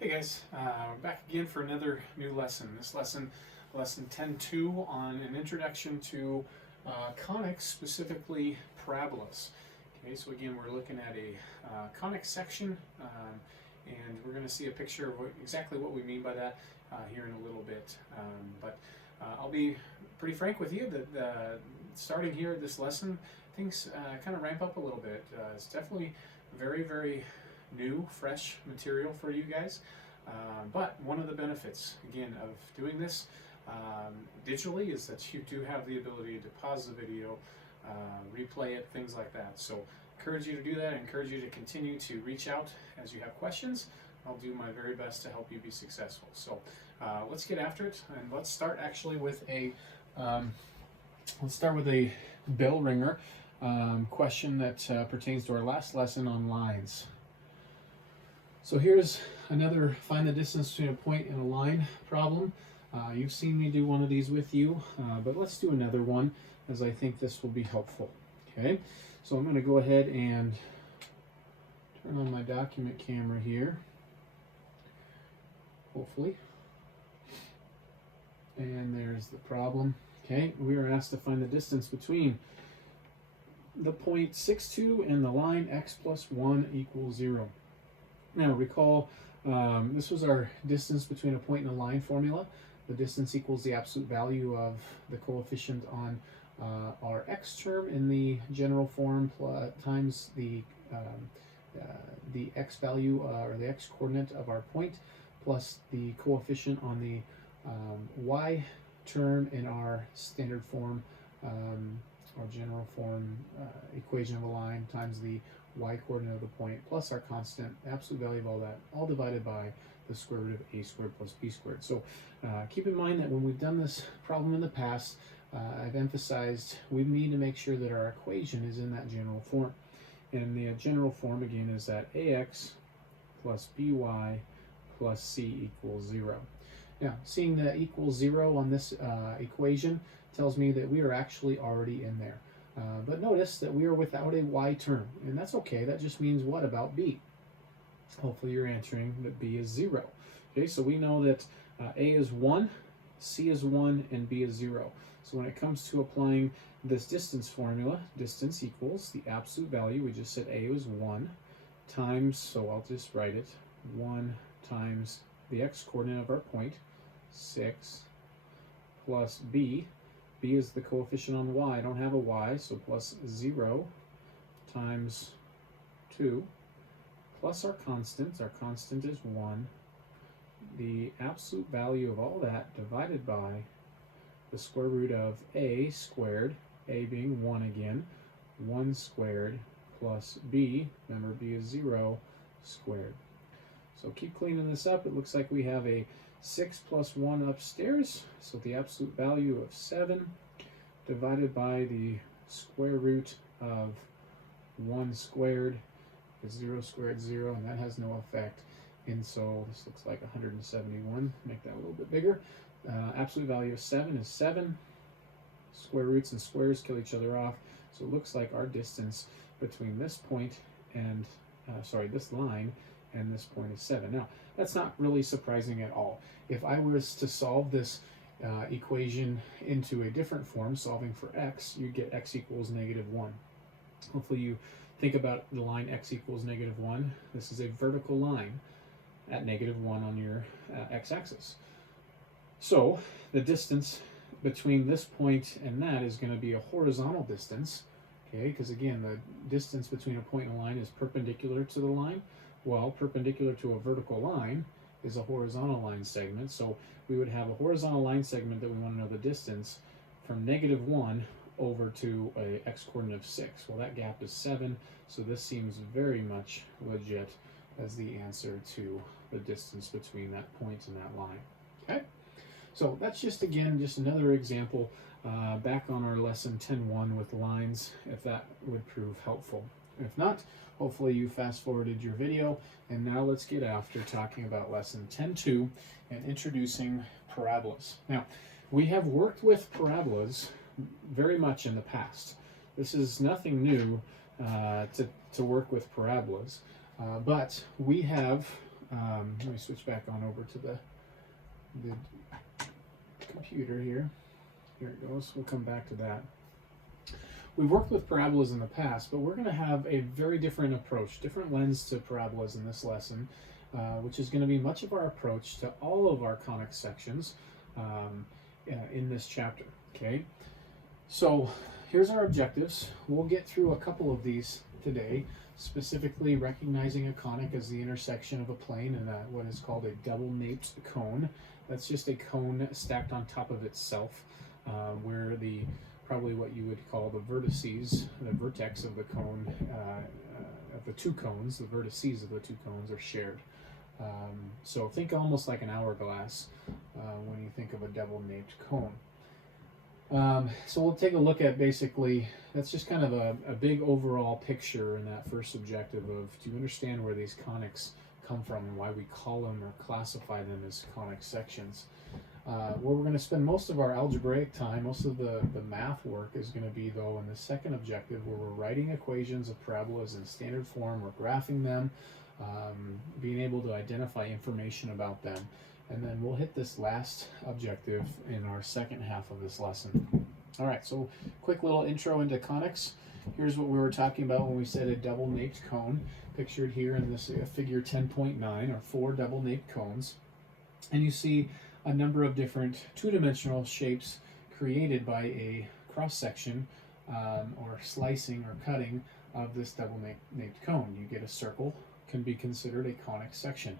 Hey guys, we're back again for another new lesson. This lesson 10.2 on an introduction to conics, specifically parabolas. Okay, so again we're looking at a conic section, and we're going to see a picture of exactly what we mean by that here in a little bit. But I'll be pretty frank with you that starting here at this lesson, things kind of ramp up a little bit. It's definitely very, very new, fresh material for you guys. But one of the benefits, again, of doing this digitally is that you do have the ability to pause the video, replay it, things like that. So encourage you to do that. I encourage you to continue to reach out as you have questions. I'll do my very best to help you be successful. So let's get after it, and let's start actually with a bell ringer question that pertains to our last lesson on lines. So here's another find the distance between a point and a line problem. You've seen me do one of these with you, but let's do another one, as I think this will be helpful. Okay, so I'm going to go ahead and turn on my document camera here, hopefully. And there's the problem. Okay, we are asked to find the distance between the point 62 and the line x plus 1 equals 0. Now recall, this was our distance between a point and a line formula. The distance equals the absolute value of the coefficient on our x term in the general form times the x value or the x coordinate of our point plus the coefficient on the y term in our standard form or general form equation of a line times the y coordinate of the point plus our constant, absolute value of all that, all divided by the square root of a squared plus b squared. So keep in mind that when we've done this problem in the past, I've emphasized we need to make sure that our equation is in that general form. And the general form, again, is that ax plus by plus c equals 0. Now, seeing that equals 0 on this equation tells me that we are actually already in there. But notice that we are without a y term, and that's okay. That just means what about b? Hopefully you're answering that b is 0. Okay, so we know that a is 1, c is 1, and b is 0. So when it comes to applying this distance formula, distance equals the absolute value, we just said a was 1, times, so I'll just write it, 1 times the x coordinate of our point, 6, plus b. B is the coefficient on y. I don't have a y, so plus 0 times 2 plus our constant. Our constant is 1. The absolute value of all that divided by the square root of a squared, a being 1 again, 1 squared plus b, remember b is 0, squared. So keep cleaning this up. It looks like we have a 6 plus 1 upstairs, so the absolute value of 7 divided by the square root of 1 squared is 0 squared 0, and that has no effect. And so this looks like 171. Make that a little bit bigger. Absolute value of 7 is 7. Square roots and squares kill each other off. So it looks like our distance between this point and, this line and this point is 7. Now, that's not really surprising at all. If I was to solve this equation into a different form, solving for x, you get x equals -1. Hopefully you think about the line x equals -1. This is a vertical line at -1 on your x-axis. So the distance between this point and that is going to be a horizontal distance, okay, because again, the distance between a point and a line is perpendicular to the line. Well, perpendicular to a vertical line is a horizontal line segment, so we would have a horizontal line segment that we want to know the distance from -1 over to a x-coordinate of 6. Well, that gap is 7, so this seems very much legit as the answer to the distance between that point and that line. Okay, so that's just another example back on our lesson 10.1 with lines, if that would prove helpful. If not, hopefully you fast forwarded your video, and now let's get after talking about lesson 10.2 and introducing parabolas. Now, we have worked with parabolas very much in the past. This is nothing new to work with parabolas, but we have Let me switch back on over to the computer here. Here it goes. We'll come back to that. We've worked with parabolas in the past, but we're going to have a very different approach, different lens to parabolas in this lesson, which is going to be much of our approach to all of our conic sections in this chapter. Okay, so here's our objectives. We'll get through a couple of these today, specifically recognizing a conic as the intersection of a plane and what is called a double-naped cone. That's just a cone stacked on top of itself, where probably what you would call the vertices, the vertex of the cone, of the two cones, the vertices of the two cones are shared. So think almost like an hourglass when you think of a double-naped cone. So we'll take a look at basically, that's just kind of a big overall picture in that first objective of, do you understand where these conics come from and why we call them or classify them as conic sections? Where we're going to spend most of our algebraic time, most of the math work is going to be, though, in the second objective, where we're writing equations of parabolas in standard form, we're graphing them, being able to identify information about them. And then we'll hit this last objective in our second half of this lesson. All right, so quick little intro into conics. Here's what we were talking about when we said a double-naped cone, pictured here in this figure 10.9, or 4 double-naped cones. And you see a number of different two-dimensional shapes created by a cross-section or slicing or cutting of this double-naped cone. You get a circle, can be considered a conic section.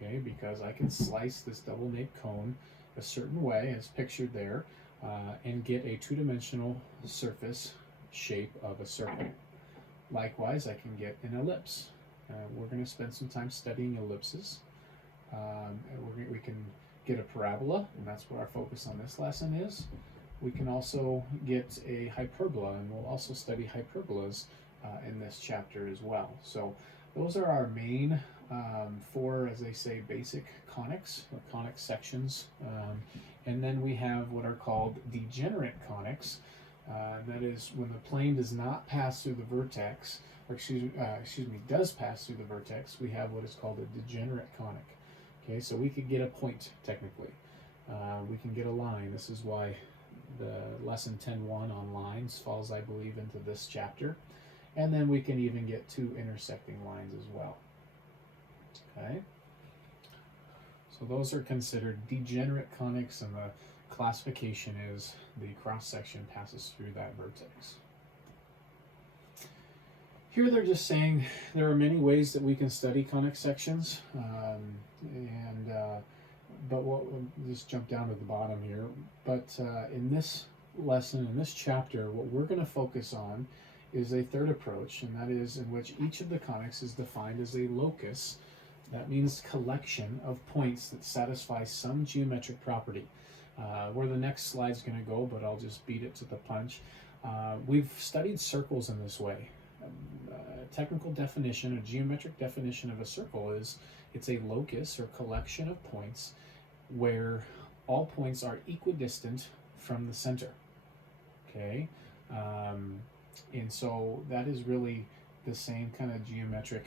Okay, because I can slice this double-naped cone a certain way, as pictured there, and get a two-dimensional surface shape of a circle. Likewise, I can get an ellipse. We're going to spend some time studying ellipses. We can get a parabola, and that's what our focus on this lesson is. We can also get a hyperbola, and we'll also study hyperbolas in this chapter as well. So those are our main 4, as they say, basic conics, or conic sections. And then we have what are called degenerate conics. That is when the plane does not pass through the vertex, or does pass through the vertex, we have what is called a degenerate conic. Okay, so we could get a point, technically. We can get a line. This is why the lesson 10.1 on lines falls, I believe, into this chapter. And then we can even get 2 intersecting lines as well. Okay, so those are considered degenerate conics, and the classification is the cross-section passes through that vertex. Here they're just saying there are many ways that we can study conic sections, but we'll just jump down to the bottom here. But in this lesson, in this chapter, what we're going to focus on is a third approach, and that is in which each of the conics is defined as a locus. That means collection of points that satisfy some geometric property. Where the next slide's going to go, but I'll just beat it to the punch. We've studied circles in this way. A technical definition, a geometric definition of a circle is it's a locus or collection of points where all points are equidistant from the center. Okay, and so that is really the same kind of geometric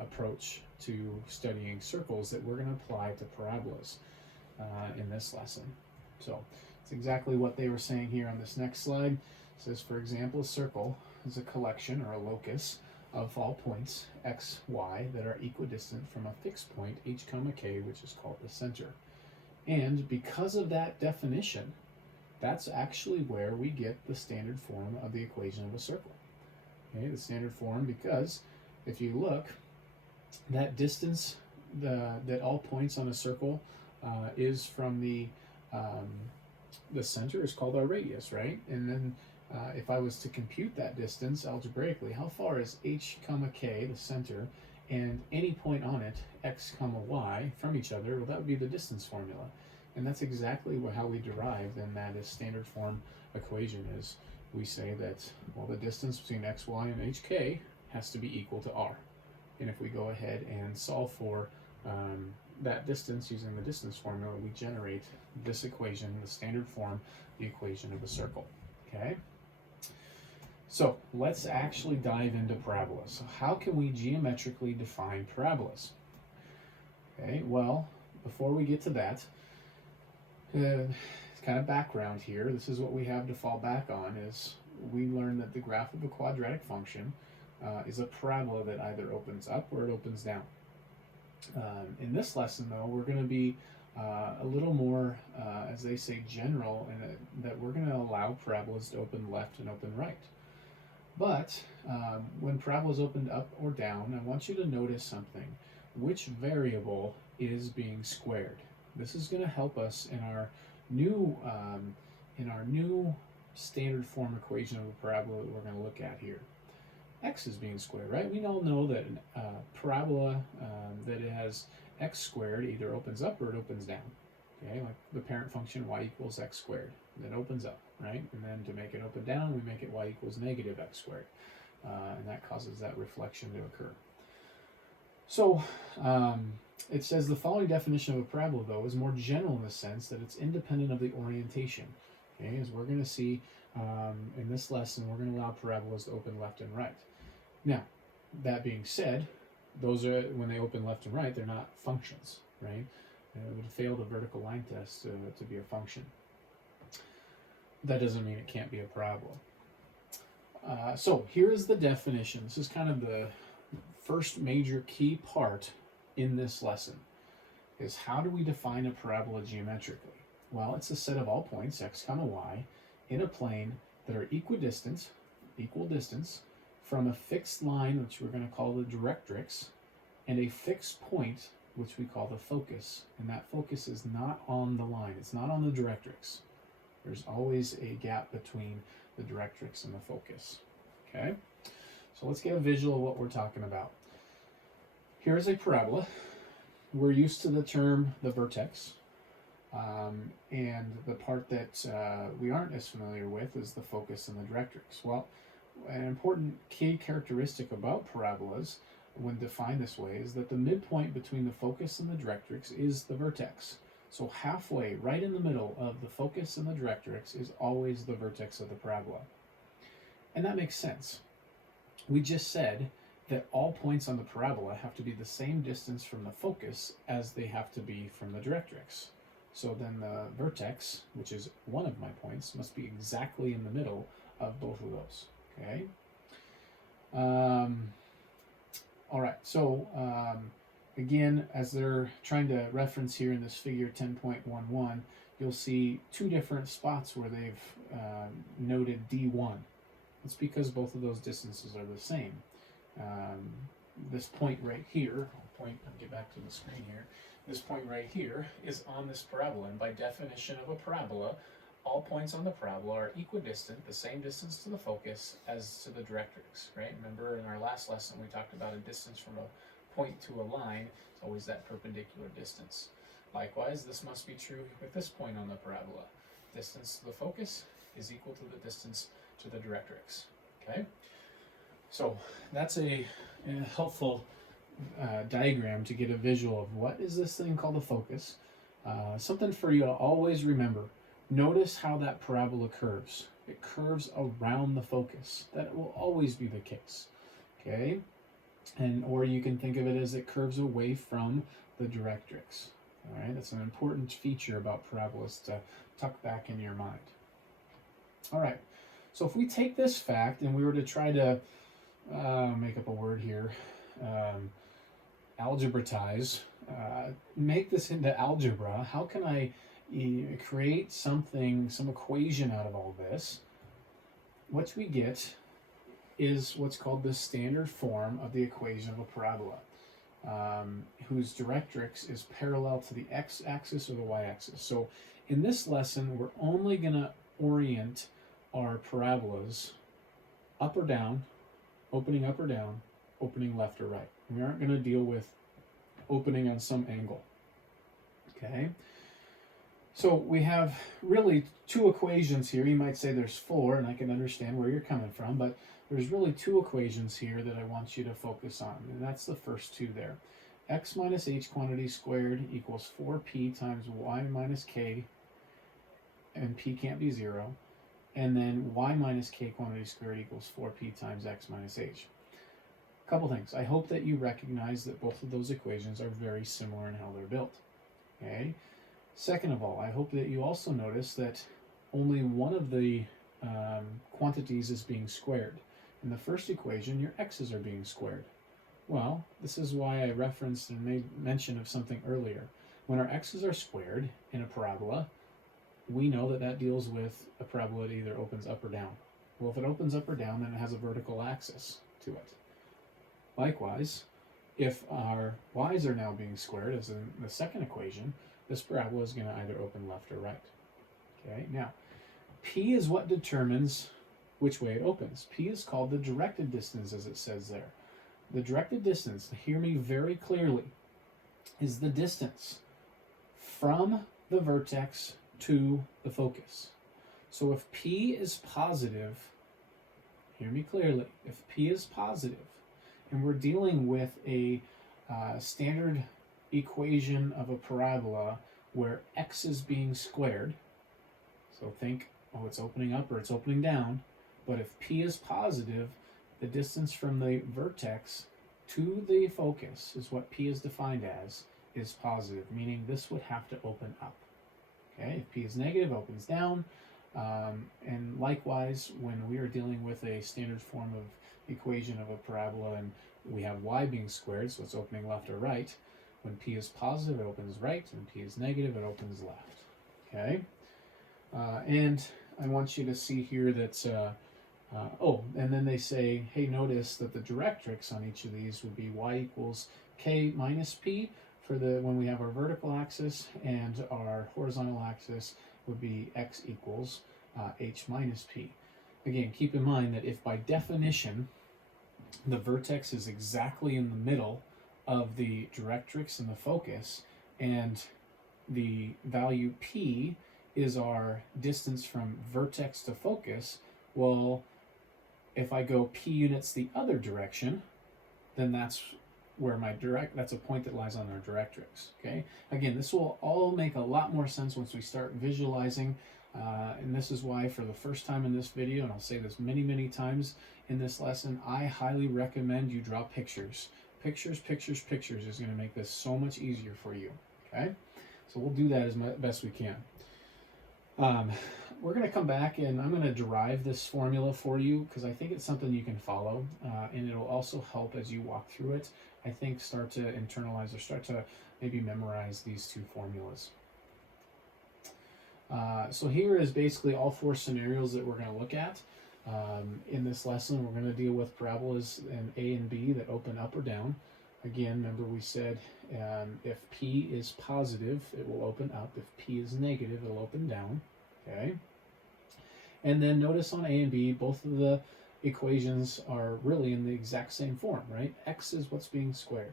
approach to studying circles that we're going to apply to parabolas in this lesson. So it's exactly what they were saying here on this next slide. It says, for example, a circle is a collection or a locus of all points x, y that are equidistant from a fixed point h, k, which is called the center. And because of that definition, that's actually where we get the standard form of the equation of a circle. Okay, the standard form, because if you look, that distance that all points on a circle is from the center is called our radius, right? And then if I was to compute that distance algebraically, how far is h, k, the center, and any point on it, x, y, from each other? Well, that would be the distance formula. And that's exactly how we derive then that is standard form equation is. We say that, well, the distance between x, y, and hk has to be equal to r. And if we go ahead and solve for that distance using the distance formula, we generate this equation, the standard form, the equation of a circle. Okay? So let's actually dive into parabolas. So how can we geometrically define parabolas? Okay, well, before we get to that, it's kind of background here. This is what we have to fall back on is we learned that the graph of a quadratic function is a parabola that either opens up or it opens down. In this lesson, though, we're going to be a little more, as they say, general, in that we're going to allow parabolas to open left and open right. But when parabolas opened up or down, I want you to notice something. Which variable is being squared? This is going to help us in our new standard form equation of a parabola that we're going to look at here. X is being squared, right? We all know that a parabola that has x squared either opens up or it opens down. Okay, like the parent function y equals x squared. That opens up, right? And then to make it open down, we make it y equals negative x squared. And that causes that reflection to occur. So it says the following definition of a parabola, though, is more general in the sense that it's independent of the orientation. Okay, as we're going to see in this lesson, we're going to allow parabolas to open left and right. Now, that being said, those are, when they open left and right, they're not functions, right? It would fail the vertical line test to be a function. That doesn't mean it can't be a parabola. So here is the definition. This is kind of the first major key part in this lesson, is how do we define a parabola geometrically? Well, it's a set of all points, x comma y, in a plane that are equal distance from a fixed line, which we're going to call the directrix, and a fixed point, which we call the focus. And that focus is not on the line. It's not on the directrix. There's always a gap between the directrix and the focus. Okay? So let's get a visual of what we're talking about. Here's a parabola. We're used to the term the vertex. And the part that we aren't as familiar with is the focus and the directrix. Well, an important key characteristic about parabolas, when defined this way, is that the midpoint between the focus and the directrix is the vertex. So halfway, right in the middle of the focus and the directrix, is always the vertex of the parabola. And that makes sense. We just said that all points on the parabola have to be the same distance from the focus as they have to be from the directrix. So then the vertex, which is one of my points, must be exactly in the middle of both of those. Okay. All right. So again, as they're trying to reference here in this figure 10.11, you'll see two different spots where they've noted D1. It's because both of those distances are the same. This point right here, I'll get back to the screen here. This point right here is on this parabola, and by definition of a parabola, all points on the parabola are equidistant, the same distance to the focus as to the directrix, right? Remember in our last lesson we talked about a distance from a point to a line. It's always that perpendicular distance. Likewise, this must be true with this point on the parabola. Distance to the focus is equal to the distance to the directrix, okay? So that's a helpful diagram to get a visual of what is this thing called a focus. Something for you to always remember. Notice how that parabola curves. It curves around the focus. That will always be the case. Okay? Or you can think of it as it curves away from the directrix. All right? That's an important feature about parabolas to tuck back in your mind. All right. So if we take this fact and we were to try to make up a word here, algebraize, make this into algebra, how can I create something, some equation out of all this? What we get is what's called the standard form of the equation of a parabola, whose directrix is parallel to the x-axis or the y-axis. So in this lesson, we're only going to orient our parabolas up or down, opening up or down, opening left or right. We aren't going to deal with opening on some angle. Okay? So we have really two equations here. You might say there's four, and I can understand where you're coming from, but there's really two equations here that I want you to focus on, and that's the first two there. X minus h quantity squared equals 4p times y minus k, and p can't be 0. And then y minus k quantity squared equals 4p times x minus h. Couple things. I hope that you recognize that both of those equations are very similar in how they're built. Okay. Second of all, I hope that you also notice that only one of the quantities is being squared. In the first equation, your x's are being squared. Well, this is why I referenced and made mention of something earlier. When our x's are squared in a parabola, we know that that deals with a parabola that either opens up or down. Well, if it opens up or down, then it has a vertical axis to it. Likewise, if our y's are now being squared, as in the second equation, this parabola is going to either open left or right. Okay, now, P is what determines which way it opens. P is called the directed distance, as it says there. The directed distance, hear me very clearly, is the distance from the vertex to the focus. So if P is positive, hear me clearly, if P is positive, and we're dealing with a standard equation of a parabola where x is being squared, so think, oh, it's opening up or it's opening down, but if P is positive, the distance from the vertex to the focus is what P is defined as, is positive, meaning this would have to open up. Okay, if P is negative, opens down, and likewise, when we are dealing with a standard form of equation of a parabola and we have y being squared, so it's opening left or right, when P is positive, it opens right, and P is negative, it opens left. Okay, and I want you to see here that and then they say, hey, notice that the directrix on each of these would be y equals k minus p for when we have our vertical axis, and our horizontal axis would be x equals h minus p. Again, keep in mind that if by definition the vertex is exactly in the middle of the directrix and the focus, and the value p is our distance from vertex to focus, well, if I go p units the other direction, then that's where that's a point that lies on our directrix. Okay. Again, this will all make a lot more sense once we start visualizing, and this is why for the first time in this video, and I'll say this many, many times in this lesson, I highly recommend you draw pictures. Pictures is going to make this so much easier for you. Okay. So we'll do that as best we can. We're going to come back and I'm going to derive this formula for you because I think it's something you can follow, and it'll also help as you walk through it, I think, start to internalize or start to maybe memorize these two formulas. So here is basically all four scenarios that we're going to look at. In this lesson, we're going to deal with parabolas in A and B that open up or down. Again, remember we said if P is positive, it will open up. If P is negative, it'll open down. Okay. And then notice on A and B, both of the equations are really in the exact same form, right? X is what's being squared.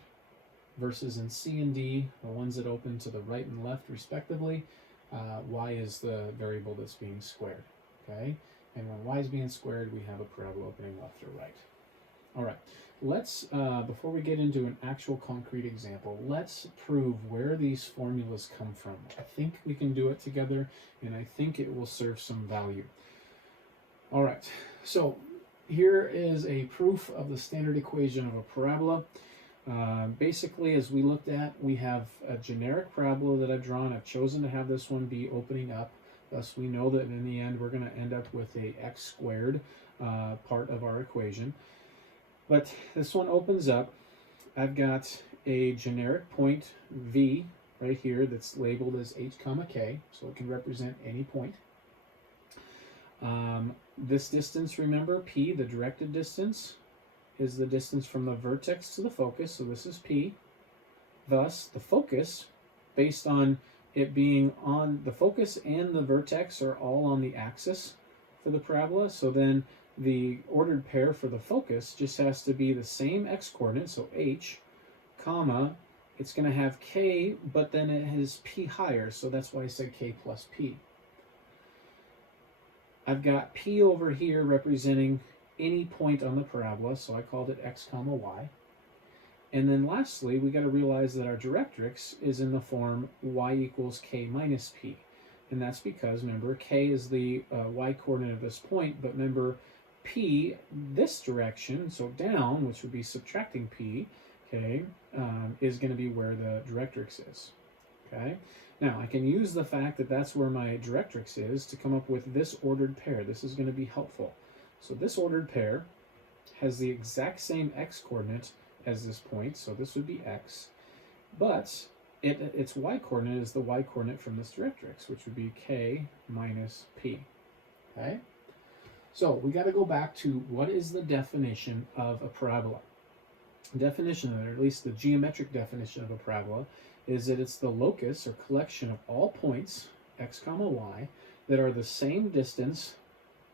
Versus in C and D, the ones that open to the right and left respectively, y is the variable that's being squared. Okay. And when y is being squared, we have a parabola opening left or right. All right. Let's, before we get into an actual concrete example, let's prove where these formulas come from. I think we can do it together, and I think it will serve some value. All right, so here is a proof of the standard equation of a parabola. Basically, as we looked at, we have a generic parabola that I've drawn. I've chosen to have this one be opening up. Thus, we know that in the end, we're going to end up with a x squared part of our equation. But this one opens up. I've got a generic point V right here that's labeled as h comma k, so it can represent any point. This distance, remember, P, the directed distance, is the distance from the vertex to the focus, so this is P. Thus, the focus, based on it being on the focus and the vertex are all on the axis for the parabola, so then the ordered pair for the focus just has to be the same x-coordinate, so h, comma, it's going to have k, but then it has p higher, so that's why I said k plus p. I've got p over here representing any point on the parabola, so I called it x comma y. And then lastly, we got to realize that our directrix is in the form y equals k minus p. And that's because, remember, k is the y coordinate of this point, but remember, p this direction, so down, which would be subtracting p, okay, is going to be where the directrix is. Okay. Now I can use the fact that that's where my directrix is to come up with this ordered pair. This is going to be helpful. So this ordered pair has the exact same x coordinate as this point, so this would be x, but its y coordinate is the y coordinate from this directrix, which would be k minus p. Okay? So we got to go back to what is the definition of a parabola. The definition, or at least the geometric definition of a parabola, is that it's the locus or collection of all points, x comma y, that are the same distance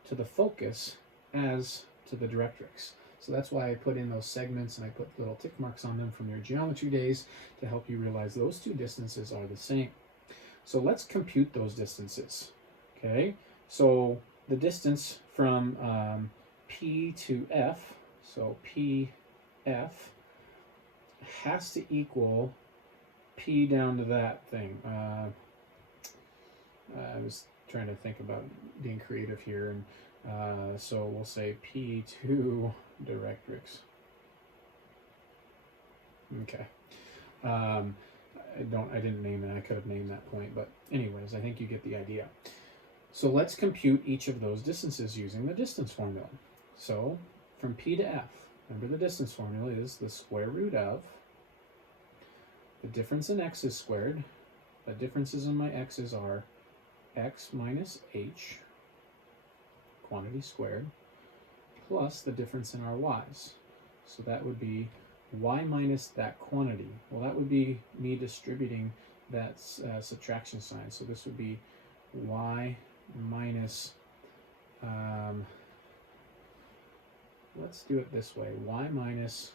to the focus as to the directrix. So that's why I put in those segments and I put little tick marks on them from your geometry days to help you realize those two distances are the same. So let's compute those distances. Okay, so the distance from P to F, so PF, has to equal P down to that thing. I was trying to think about being creative here, and so we'll say P2 directrix. Okay. I didn't name that. I could have named that point, but anyways, I think you get the idea. So let's compute each of those distances using the distance formula. So from P to F, remember the distance formula is the square root of the difference in x's squared. The differences in my x's are x minus h, quantity squared, plus the difference in our y's. So that would be y minus that quantity. Well, that would be me distributing that subtraction sign. So this would be y minus, let's do it this way, y minus,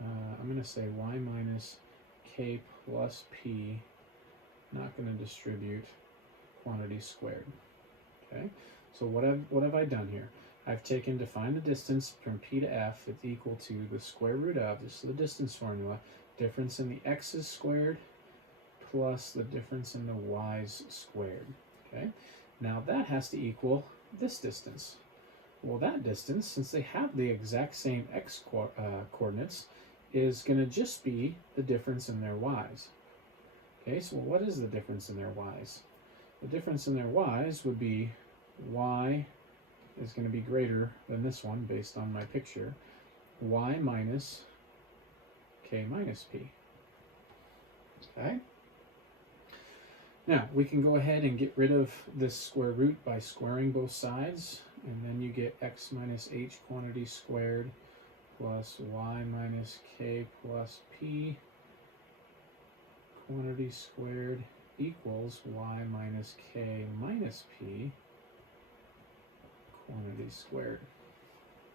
I'm going to say y minus k plus p, not going to distribute quantity squared. Okay, so what have I done here? I've taken to find the distance from P to F, it's equal to the square root of, this is the distance formula, difference in the x's squared plus the difference in the y's squared. Okay, now that has to equal this distance. Well, that distance, since they have the exact same x coordinates, is going to just be the difference in their y's. Okay, so what is the difference in their y's? The difference in their y's would be y is going to be greater than this one based on my picture, y minus k minus p. Okay? Now, we can go ahead and get rid of this square root by squaring both sides, and then you get x minus h quantity squared plus y minus k plus p quantity squared equals y minus k minus p quantity squared.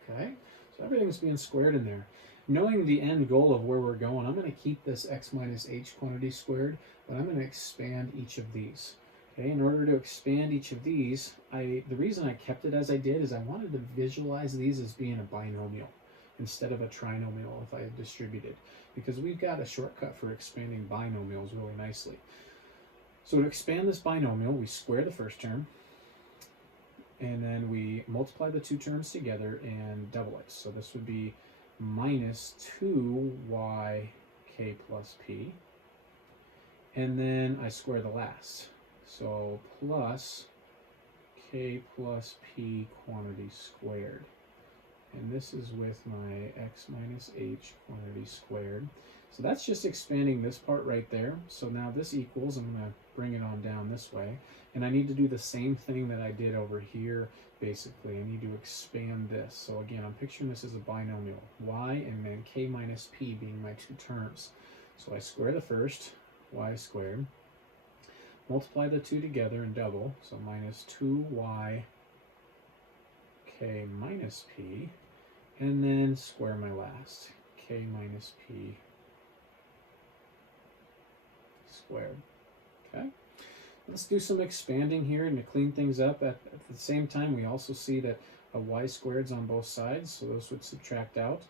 Okay, so everything's being squared in there. Knowing the end goal of where we're going, I'm going to keep this x minus h quantity squared, but I'm going to expand each of these. Okay, in order to expand each of these, the reason I kept it as I did is I wanted to visualize these as being a binomial instead of a trinomial if I distributed, because we've got a shortcut for expanding binomials really nicely. So to expand this binomial, we square the first term, and then we multiply the two terms together and double it. So this would be minus 2yk plus p, and then I square the last. So plus k plus p quantity squared. And this is with my x minus h quantity squared. So that's just expanding this part right there. So now this equals, I'm going to bring it on down this way. And I need to do the same thing that I did over here, basically. I need to expand this. So again, I'm picturing this as a binomial. Y and then k minus p being my two terms. So I square the first, y squared. Multiply the two together and double. So minus 2y k minus p. And then square my last, k minus p squared. Okay, let's do some expanding here and to clean things up. At the same time, we also see that a y squared's on both sides, so those would subtract out.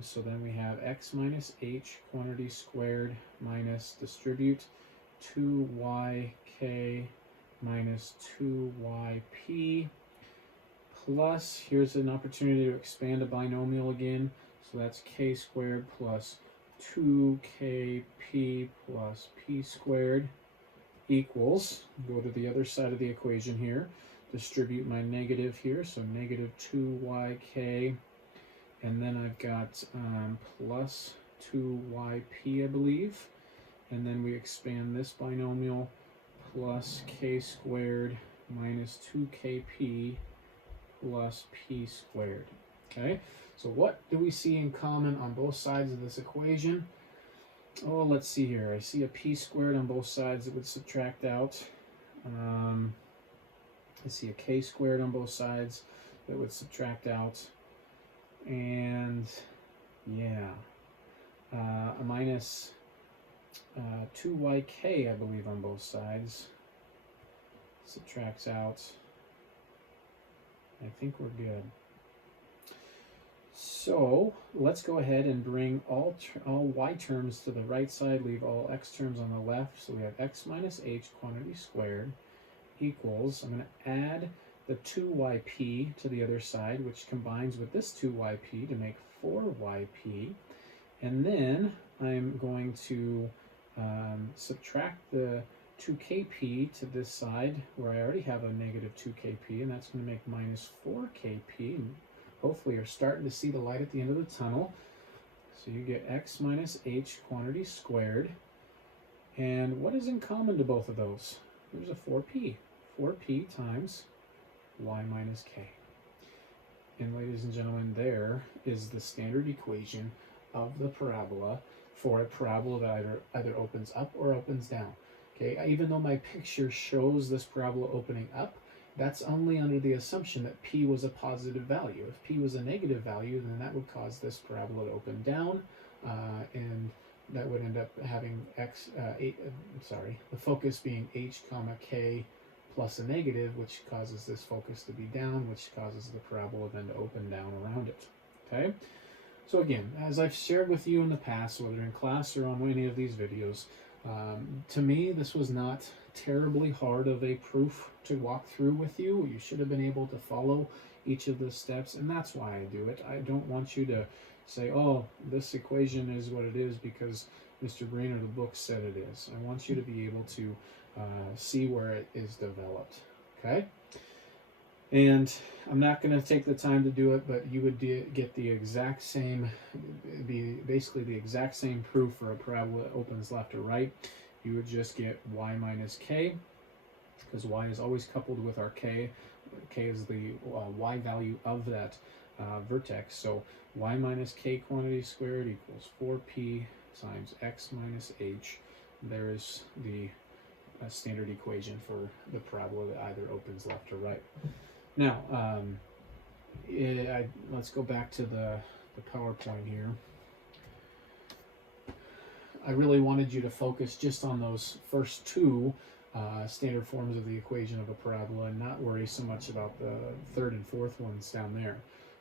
So then we have x minus h quantity squared minus distribute 2yk minus 2yp plus, here's an opportunity to expand a binomial again. So that's k squared plus 2kp plus p squared equals, go to the other side of the equation here, distribute my negative here, so negative 2yk, and then I've got plus 2yp, I believe, and then we expand this binomial, plus k squared minus 2kp plus p squared. Okay, so what do we see in common on both sides of this equation? Oh, let's see here. I see a p squared on both sides that would subtract out. I see a k squared on both sides that would subtract out. And yeah, a minus 2yk, I believe, on both sides subtracts out. I think we're good. So let's go ahead and bring all y terms to the right side, leave all x terms on the left. So we have x minus h quantity squared equals, I'm going to add the 2yp to the other side, which combines with this 2yp to make 4yp. And then I'm going to subtract the 2kp to this side, where I already have a negative 2kp, and that's going to make minus 4kp. Hopefully you're starting to see the light at the end of the tunnel. So you get x minus h quantity squared. And what is in common to both of those? There's a 4p. 4p times y minus k. And ladies and gentlemen, there is the standard equation of the parabola for a parabola that either opens up or opens down. Okay, even though my picture shows this parabola opening up, that's only under the assumption that p was a positive value. If p was a negative value, then that would cause this parabola to open down, and that would end up having the focus being h comma k plus a negative, which causes this focus to be down, which causes the parabola then to open down around it. Okay, so again, as I've shared with you in the past, whether in class or on any of these videos, to me, this was not terribly hard of a proof to walk through with you. You should have been able to follow each of the steps, and that's why I do it. I don't want you to say, oh, this equation is what it is because Mr. Green or the book said it is. I want you to be able to see where it is developed, okay? And I'm not going to take the time to do it, but you would get the exact same, basically the exact same proof for a parabola that opens left or right. You would just get y minus k, because y is always coupled with our k. K is the y value of that vertex. So y minus k quantity squared equals 4p times x minus h. There is the standard equation for the parabola that either opens left or right. Now, let's go back to the PowerPoint here. I really wanted you to focus just on those first two standard forms of the equation of a parabola and not worry so much about the third and fourth ones down there.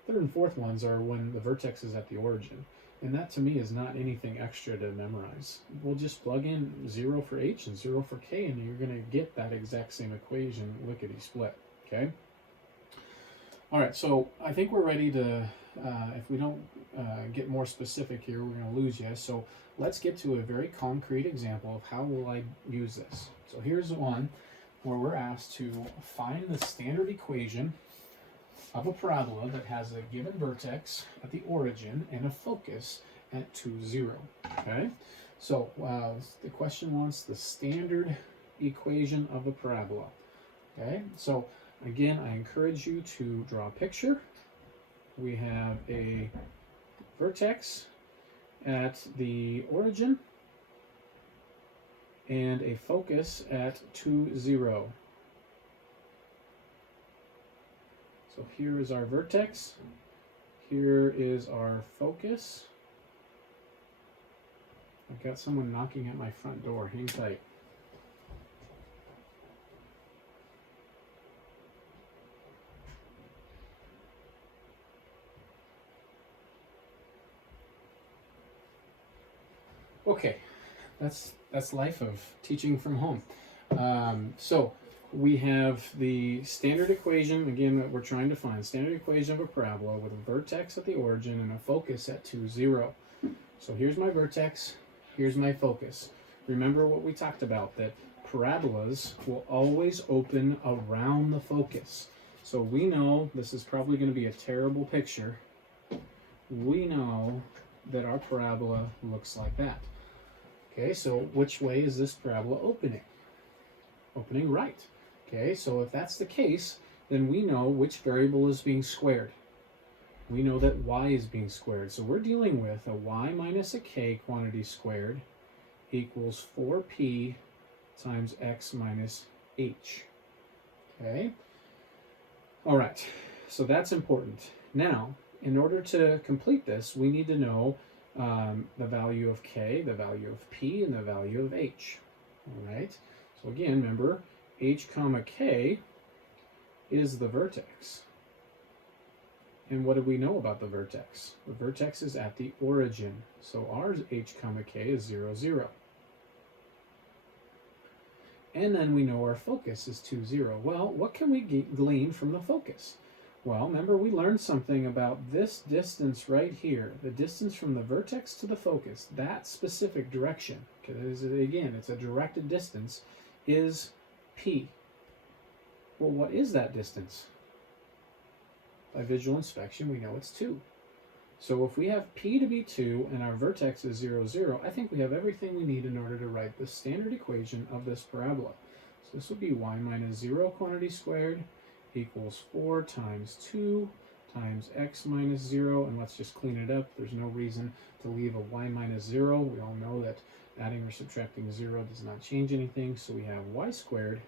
Third and fourth ones are when the vertex is at the origin. And that to me is not anything extra to memorize. We'll just plug in 0 for h and 0 for k, and you're going to get that exact same equation lickety-split, okay? All right, so I think we're ready to, if we don't get more specific here, we're going to lose you. So let's get to a very concrete example of how will I use this. So here's one where we're asked to find the standard equation of a parabola that has a given vertex at the origin and a focus at 2, 0. Okay, so the question wants the standard equation of a parabola. Okay, so again, I encourage you to draw a picture. We have a vertex at the origin and a focus at 2, 0. So here is our vertex, here is our focus. I've got someone knocking at my front door, hang tight. Okay, that's life of teaching from home. So we have the standard equation, again, that we're trying to find. Standard equation of a parabola with a vertex at the origin and a focus at 2, 0. So here's my vertex, here's my focus. Remember what we talked about, that parabolas will always open around the focus. So we know, this is probably going to be a terrible picture, we know that our parabola looks like that. Okay, so which way is this parabola opening? Opening right. Okay, so if that's the case, then we know which variable is being squared. We know that y is being squared. So we're dealing with a y minus a k quantity squared equals 4p times x minus h. Okay? All right, so that's important. Now, in order to complete this, we need to know the value of k, the value of p, and the value of h. All right? So again, remember, h comma k is the vertex. And what do we know about the vertex? The vertex is at the origin. So our h comma k is 0, 0. And then we know our focus is 2, 0. Well, what can we glean from the focus? Well, remember we learned something about this distance right here, the distance from the vertex to the focus, that specific direction, because again, it's a directed distance, is p. Well, what is that distance? By visual inspection, we know it's 2. So if we have p to be 2 and our vertex is 0, 0, I think we have everything we need in order to write the standard equation of this parabola. So this would be y minus 0 quantity squared equals 4 times 2 times x minus 0. And let's just clean it up. There's no reason to leave a y minus 0. We all know that adding or subtracting 0 does not change anything. So we have y squared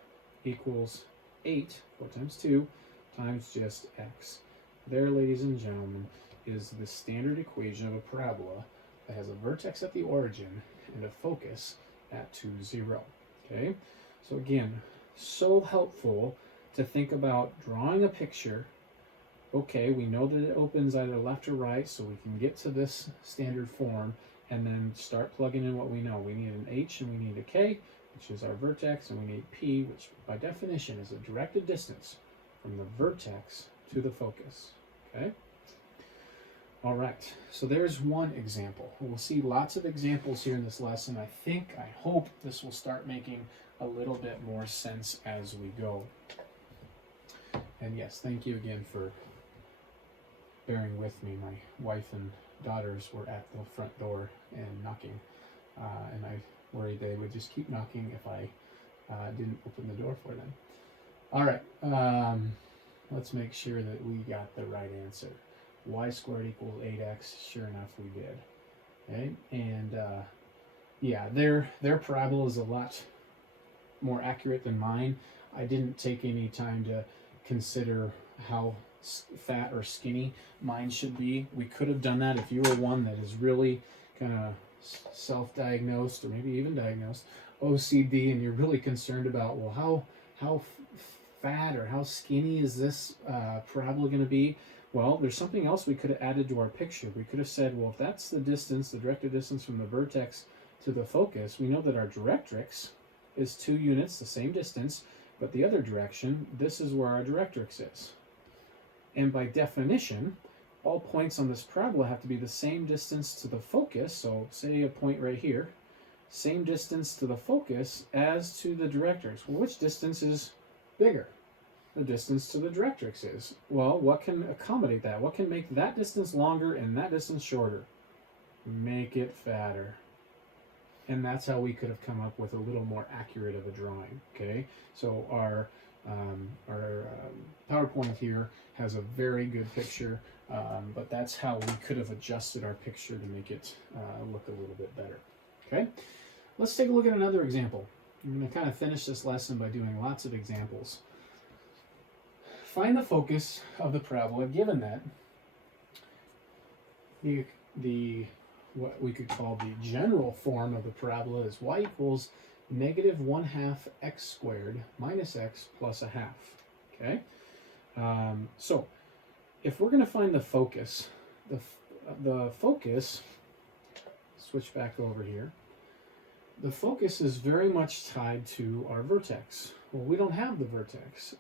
equals 8, 4 times 2, times just x. There, ladies and gentlemen, is the standard equation of a parabola that has a vertex at the origin and a focus at 2, 0. Okay? So again, so helpful to think about drawing a picture. Okay, we know that it opens either left or right, so we can get to this standard form and then start plugging in what we know. We need an h and we need a k, which is our vertex, and we need p, which by definition is a directed distance from the vertex to the focus. Okay? All right, so there's one example. We'll see lots of examples here in this lesson. I hope this will start making a little bit more sense as we go. And yes, thank you again for bearing with me. My wife and daughters were at the front door and knocking, and I worried they would just keep knocking if I didn't open the door for them. All right, let's make sure that we got the right answer. Y squared equals 8x. Sure enough, we did. Okay, and yeah, their parabola is a lot more accurate than mine. I didn't take any time to consider how fat or skinny mine should be. We could have done that if you were one that is really kind of self-diagnosed or maybe even diagnosed OCD, and you're really concerned about, well, how fat or how skinny is this parabola going to be? Well, there's something else we could have added to our picture. We could have said, well, if that's the distance, the directed distance from the vertex to the focus, we know that our directrix is 2 units, the same distance, but the other direction, this is where our directrix is. And by definition, all points on this parabola have to be the same distance to the focus. So say a point right here, same distance to the focus as to the directrix. Well, which distance is bigger? The distance to the directrix is. Well, what can accommodate that? What can make that distance longer and that distance shorter? Make it fatter. And that's how we could have come up with a little more accurate of a drawing. Okay, so our PowerPoint here has a very good picture, but that's how we could have adjusted our picture to make it look a little bit better. Okay, let's take a look at another example. I'm going to kind of finish this lesson by doing lots of examples. Find the focus of the parabola given that the what we could call the general form of the parabola is y equals negative 1/2 x squared minus x plus a half. Okay, so if we're going to find the focus, the focus, switch back over here. the focus is very much tied to our vertex. Well, we don't have the vertex,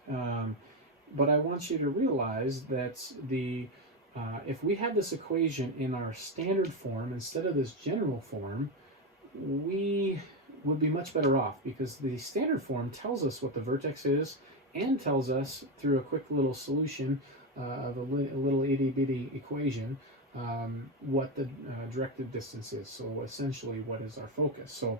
but I want you to realize that if we had this equation in our standard form instead of this general form, we would be much better off, because the standard form tells us what the vertex is and tells us through a quick little solution of a little itty-bitty equation what the directed distance is. So essentially, what is our focus? So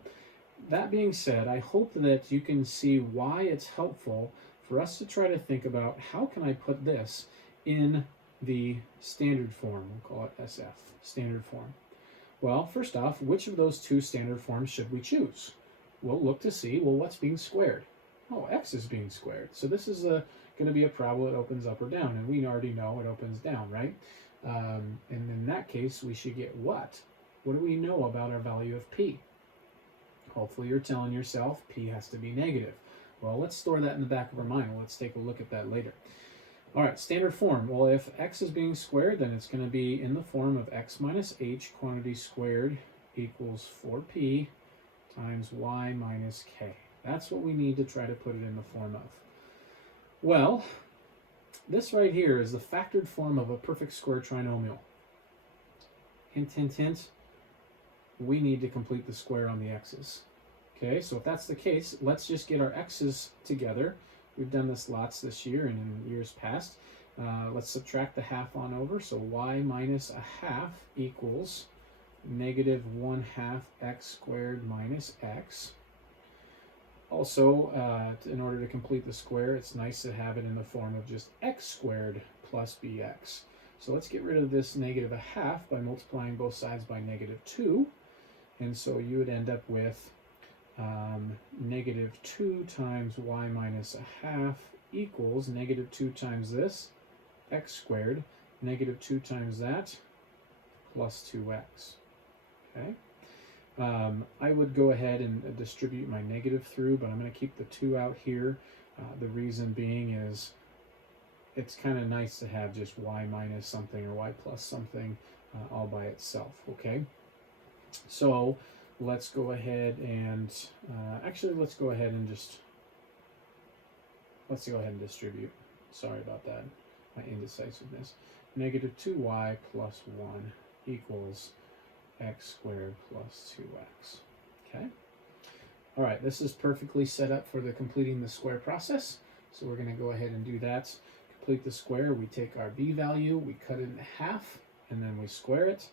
that being said, I hope that you can see why it's helpful for us to try to think about how can I put this in the standard form. We'll call it SF, standard form. Well, first off, which of those two standard forms should we choose? We'll look to see, well, what's being squared? Oh, x is being squared. So this is going to be a parabola that opens up or down, and we already know it opens down, right? And in that case, we should get what? What do we know about our value of p? Hopefully you're telling yourself p has to be negative. Well, let's store that in the back of our mind. Let's take a look at that later. All right, standard form. Well, if x is being squared, then it's going to be in the form of x minus h quantity squared equals 4p times y minus k. That's what we need to try to put it in the form of. Well, this right here is the factored form of a perfect square trinomial. Hint, hint, hint. We need to complete the square on the x's. Okay, so if that's the case, let's just get our x's together. We've done this lots this year and in years past. Let's subtract the half on over. So y minus a half equals negative 1/2 x squared minus x. Also, in order to complete the square, it's nice to have it in the form of just x squared plus bx. So let's get rid of this negative 1/2 by multiplying both sides by negative 2. And so you would end up with negative 2 times y minus a half equals negative 2 times this, x squared, negative 2 times that, plus 2x. Okay. I would go ahead and distribute my negative through, but I'm going to keep the 2 out here. The reason being is it's kind of nice to have just y minus something or y plus something all by itself. Okay. So let's go ahead and actually let's go ahead and distribute. Sorry about that, my indecisiveness. Negative 2y plus 1 equals x squared plus 2x. Okay. All right, this is perfectly set up for the completing the square process. So we're going to go ahead and do that. Complete the square. We take our b value, we cut it in half, and then we square it.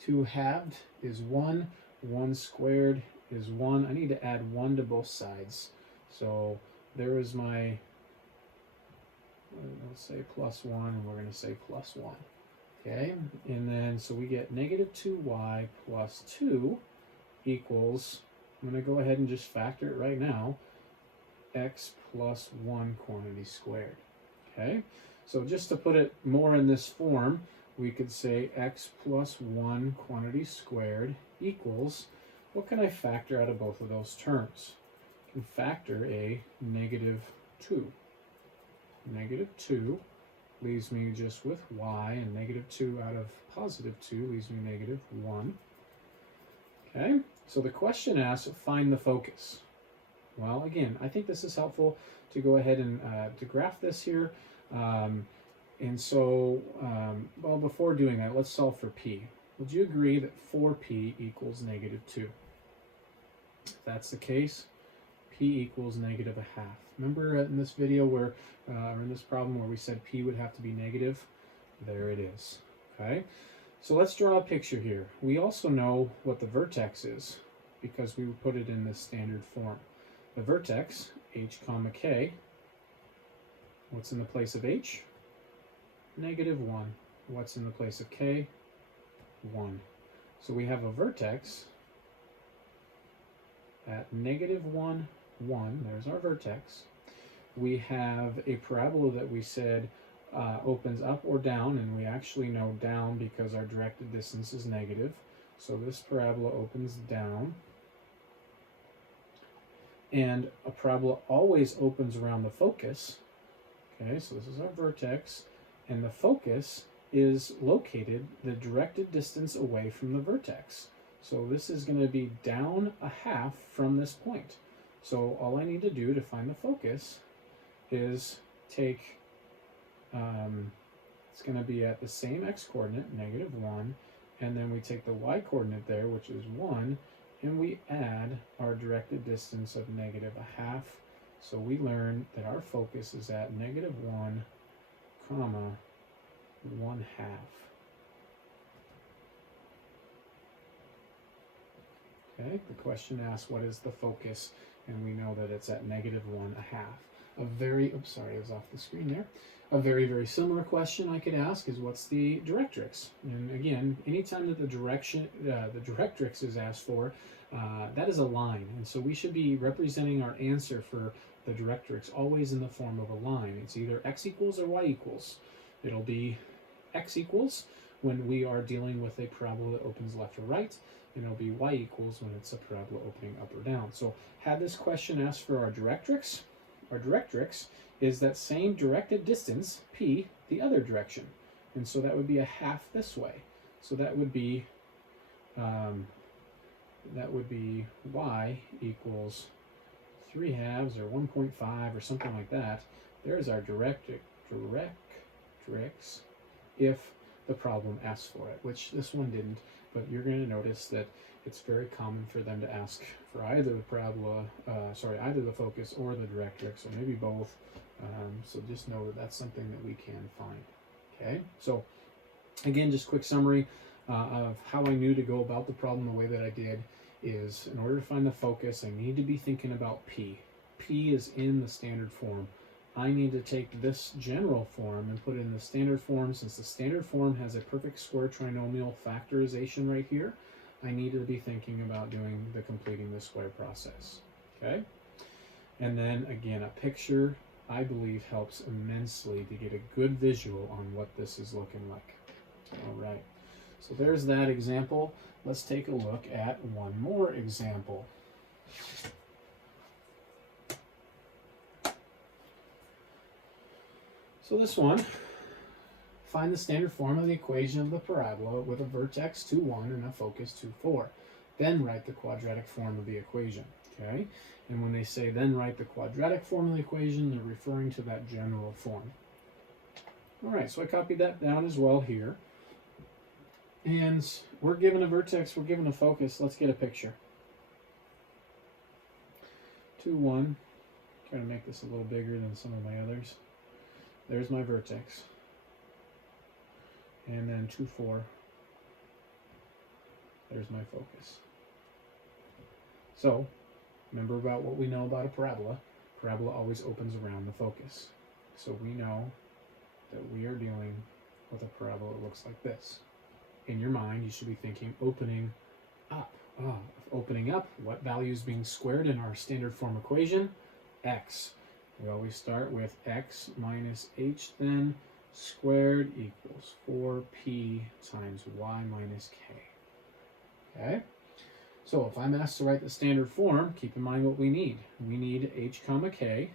2 halved is 1. 1 squared is 1. I need to add 1 to both sides. So there is my, let's say plus 1, and we're going to say plus 1. Okay, and then so we get negative 2y plus 2 equals, I'm going to go ahead and just factor it right now, x plus 1 quantity squared. Okay, so just to put it more in this form, we could say x plus 1 quantity squared equals, what can I factor out of both of those terms? I can factor a negative 2. Negative 2 leaves me just with y, and negative 2 out of positive 2 leaves me negative 1. Okay, so the question asks, find the focus. Well, again, I think this is helpful to go ahead and to graph this here. And so, well, before doing that, let's solve for p. Would you agree that 4p equals negative 2? If that's the case, p equals negative 1/2. Remember in this video where, or in this problem where we said p would have to be negative? There it is. Okay, so let's draw a picture here. We also know what the vertex is because we put it in this standard form. The vertex, h comma k, what's in the place of h? Negative 1. What's in the place of k? 1. So we have a vertex at negative 1, 1. There's our vertex. We have a parabola that we said opens up or down, and we actually know down because our directed distance is negative. So this parabola opens down. And a parabola always opens around the focus. Okay, so this is our vertex. And the focus is located the directed distance away from the vertex. So this is going to be down a half from this point. So all I need to do to find the focus is take, it's going to be at the same x-coordinate, -1, and then we take the y-coordinate there, which is 1, and we add our directed distance of -1/2. So we learn that our focus is at -1, comma, 1/2. Okay, the question asks what is the focus, and we know that it's at -1/2. A very, oops, sorry, I was off the screen there. A very, very similar question I could ask is what's the directrix? And again, anytime that the directrix is asked for, that is a line. And so we should be representing our answer for the directrix always in the form of a line. It's either x equals or y equals. It'll be x equals when we are dealing with a parabola that opens left or right, and it'll be y equals when it's a parabola opening up or down. So had this question asked for our directrix is that same directed distance, p, the other direction. And so that would be a half this way. So that would be y equals 3/2 or 1.5 or something like that. There's our directrix if the problem asks for it, which this one didn't, but you're going to notice that it's very common for them to ask for either the parabola, either the focus or the directrix, or maybe both. So just know that that's something that we can find. Okay, so again, just quick summary of how I knew to go about the problem the way that I did is in order to find the focus, I need to be thinking about p. P is in the standard form. I need to take this general form and put it in the standard form. Since the standard form has a perfect square trinomial factorization right here, I need to be thinking about doing the completing the square process. Okay? And then again, a picture, I believe, helps immensely to get a good visual on what this is looking like. All right. So there's that example. Let's take a look at one more example. So this one, find the standard form of the equation of the parabola with a vertex 2, 1 and a focus 2, 4. Then write the quadratic form of the equation. Okay? And when they say then write the quadratic form of the equation, they're referring to that general form. All right, so I copied that down as well here. And we're given a vertex, we're given a focus. Let's get a picture. 2, 1. Try to make this a little bigger than some of my others. There's my vertex. And then 2, 4. There's my focus. So, remember about what we know about a parabola. Parabola always opens around the focus. So we know that we are dealing with a parabola that looks like this. In your mind, you should be thinking opening up. Opening up, what value is being squared in our standard form equation? X. We always start with x minus h then squared equals 4p times y minus k. Okay? So if I'm asked to write the standard form, keep in mind what we need. We need h comma k,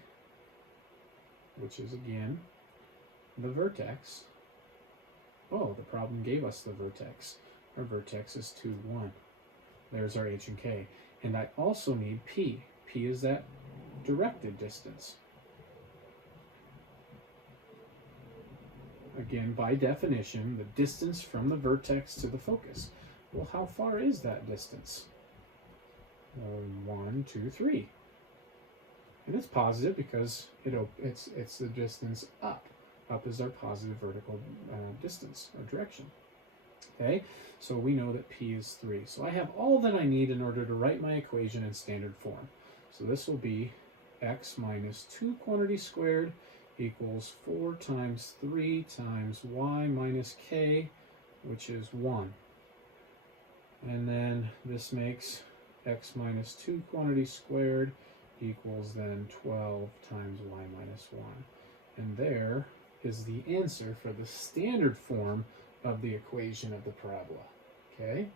which is again the vertex. Oh, the problem gave us the vertex. Our vertex is 2, 1. There's our h and k. And I also need p. P is that directed distance. Again, by definition, the distance from the vertex to the focus. Well, how far is that distance? 1, 2, 3. And it's positive because it's the distance up. Up is our positive vertical distance or direction. Okay, so we know that p is 3. So I have all that I need in order to write my equation in standard form. So this will be x minus 2 quantity squared equals 4 times 3 times y minus k, which is 1. And then this makes x minus 2 quantity squared equals then 12 times y minus 1. And there is the answer for the standard form of the equation of the parabola. Okay?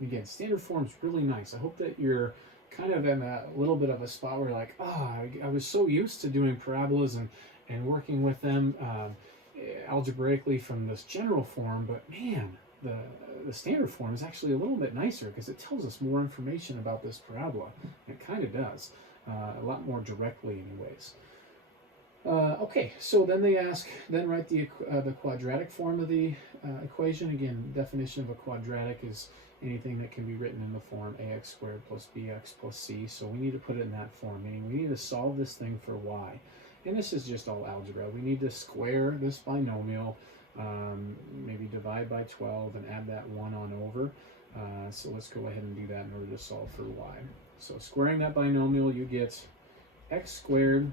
And again, standard form is really nice. I hope that you're kind of in a little bit of a spot where you're like, I was so used to doing parabolas and working with them algebraically from this general form, but man, the standard form is actually a little bit nicer because it tells us more information about this parabola. It kind of does, a lot more directly anyways. Okay, so then they ask, then write the quadratic form of the equation. Again, definition of a quadratic is anything that can be written in the form ax squared plus bx plus c. So we need to put it in that form, meaning we need to solve this thing for y. And this is just all algebra. We need to square this binomial, maybe divide by 12 and add that 1 on over. So let's go ahead and do that in order to solve for y. So squaring that binomial, you get x squared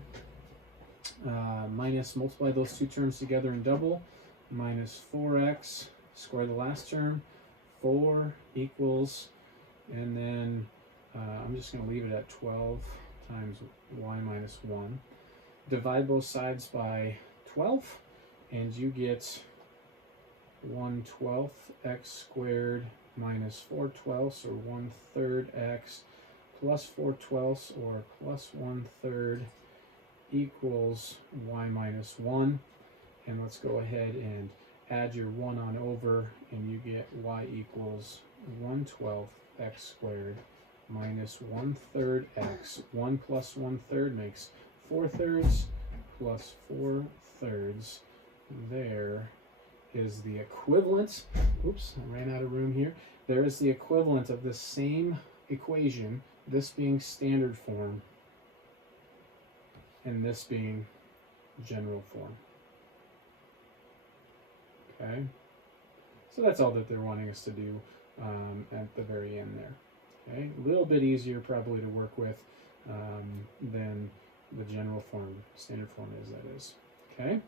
minus, multiply those two terms together and double, minus 4x, square the last term, 4 equals, and then I'm just going to leave it at 12 times y minus 1. Divide both sides by 12, and you get 1/12 x squared minus 4/12, or 1/3 x plus 4/12, or plus 1/3 equals y minus 1. And let's go ahead and add your 1 on over, and you get y equals 1/12 x squared minus 1/3 x. 1 plus 1/3 makes 4/3 plus 4/3. There is the equivalent. Oops, I ran out of room here. There is the equivalent of the same equation, this being standard form and this being general form. Okay, so that's all that they're wanting us to do at the very end there. Okay, a little bit easier probably to work with than the general form, standard form is, that is. Okay.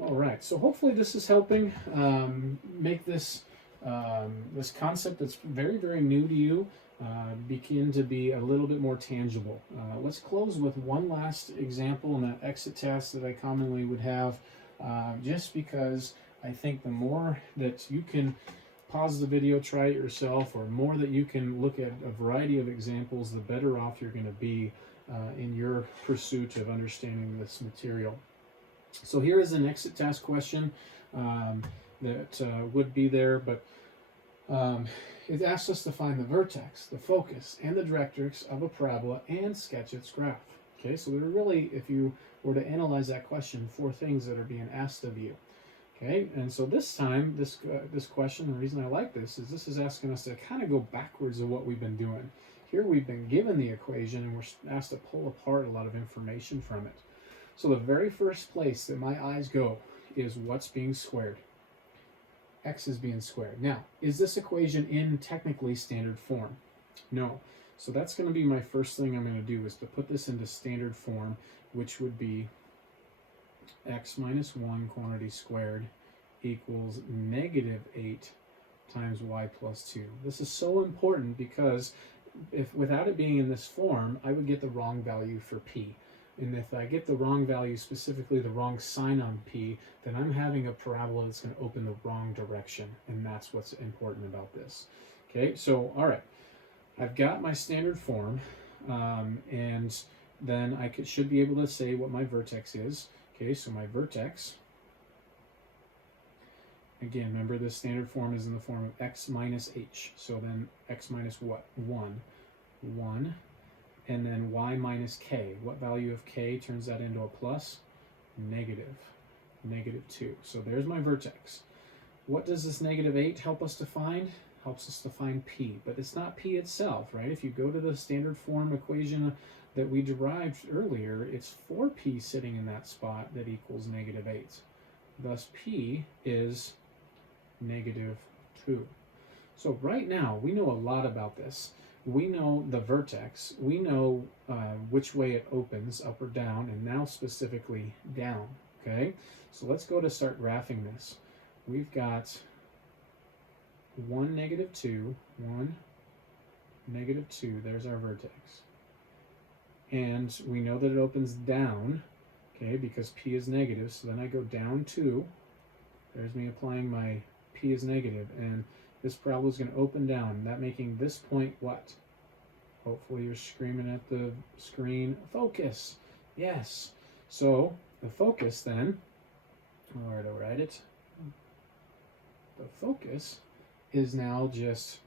All right. So hopefully this is helping make this this concept that's very, very new to you begin to be a little bit more tangible. Let's close with one last example in that exit test that I commonly would have, just because I think the more that you can pause the video, try it yourself, or more that you can look at a variety of examples, the better off you're going to be in your pursuit of understanding this material. So here is an exit task question that would be there, but it asks us to find the vertex, the focus, and the directrix of a parabola and sketch its graph. Okay, so there are really, if you were to analyze that question, 4 things that are being asked of you. Okay, and so this time, this question, the reason I like this is asking us to kind of go backwards of what we've been doing. Here we've been given the equation and we're asked to pull apart a lot of information from it. So the very first place that my eyes go is what's being squared. X is being squared. Now, is this equation in technically standard form? No. So that's going to be my first thing I'm going to do, is to put this into standard form, which would be x minus 1 quantity squared equals negative 8 times y plus 2. This is so important because if without it being in this form, I would get the wrong value for p. And if I get the wrong value, specifically the wrong sign on p, then I'm having a parabola that's going to open the wrong direction. And that's what's important about this. Okay, so all right, I've got my standard form, and then I should be able to say what my vertex is. Okay, so my vertex, again, remember this standard form is in the form of x minus h. So then x minus what? 1. 1. And then y minus k. What value of k turns that into a plus? Negative. Negative 2. So there's my vertex. What does this negative 8 help us to find? Helps us to find p. But it's not p itself, right? If you go to the standard form equation that we derived earlier, it's 4p sitting in that spot that equals negative 8. Thus p is negative 2. So right now, we know a lot about this. We know the vertex, we know which way it opens, up or down, and now specifically down, okay? So let's go to start graphing this. We've got 1, negative 2, 1, negative 2, there's our vertex. And we know that it opens down, okay, because p is negative, so then I go down 2, there's me applying my p is negative, and this parabola is going to open down, that making this point what? Hopefully you're screaming at the screen, focus. Yes. So the focus then, where to write it? The focus is now just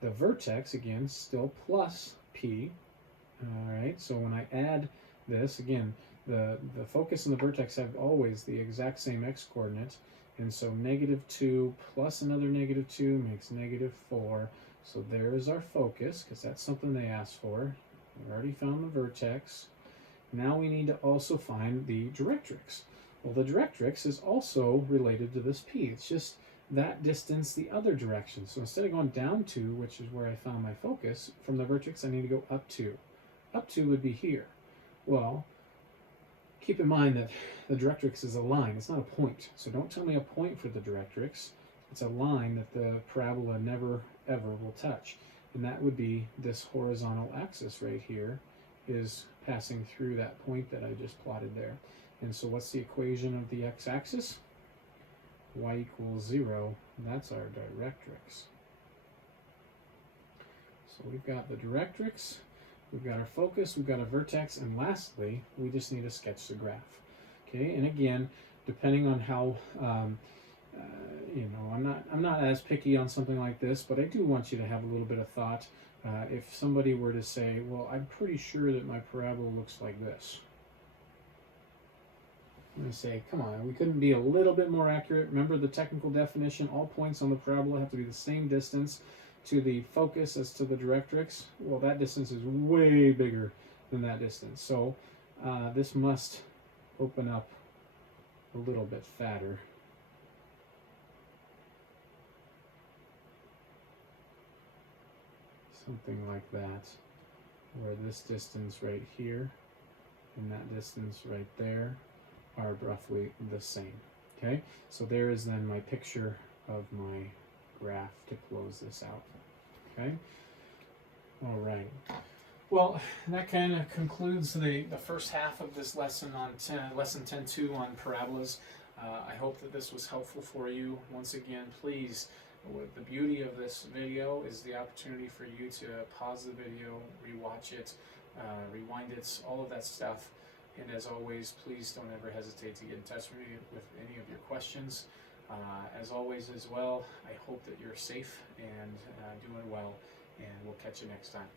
the vertex, again, still plus p. All right, so when I add this, again, the focus and the vertex have always the exact same x-coordinate, and so -2 plus another -2 makes -4. So there is our focus, because that's something they asked for. We already found the vertex. Now we need to also find the directrix. Well, the directrix is also related to this p. It's just that distance the other direction. So instead of going down 2, which is where I found my focus, from the vertex I need to go up 2. Up 2 would be here. Well, keep in mind that the directrix is a line. It's not a point. So don't tell me a point for the directrix. It's a line that the parabola never, ever will touch. And that would be this horizontal axis right here is passing through that point that I just plotted there. And so what's the equation of the x-axis? Y equals 0. That's our directrix. So we've got the directrix, we've got our focus, we've got a vertex, and lastly, we just need to sketch the graph. Okay, and again, depending on how, I'm not as picky on something like this, but I do want you to have a little bit of thought. If somebody were to say, well, I'm pretty sure that my parabola looks like this. I'm going to say, come on, we couldn't be a little bit more accurate. Remember the technical definition, all points on the parabola have to be the same distance to the focus as to the directrix. Well, that distance is way bigger than that distance. So this must open up a little bit fatter. Something like that, where this distance right here and that distance right there are roughly the same. Okay, so there is then my picture of my graph to close this out. Okay, all right. Well, that kind of concludes the first half of this lesson on lesson 10.2 on parabolas. I hope that this was helpful for you. Once again, please, the beauty of this video is the opportunity for you to pause the video, rewatch it, rewind it, all of that stuff. And as always, please don't ever hesitate to get in touch with me with any of your questions. As always as well, I hope that you're safe and doing well, and we'll catch you next time.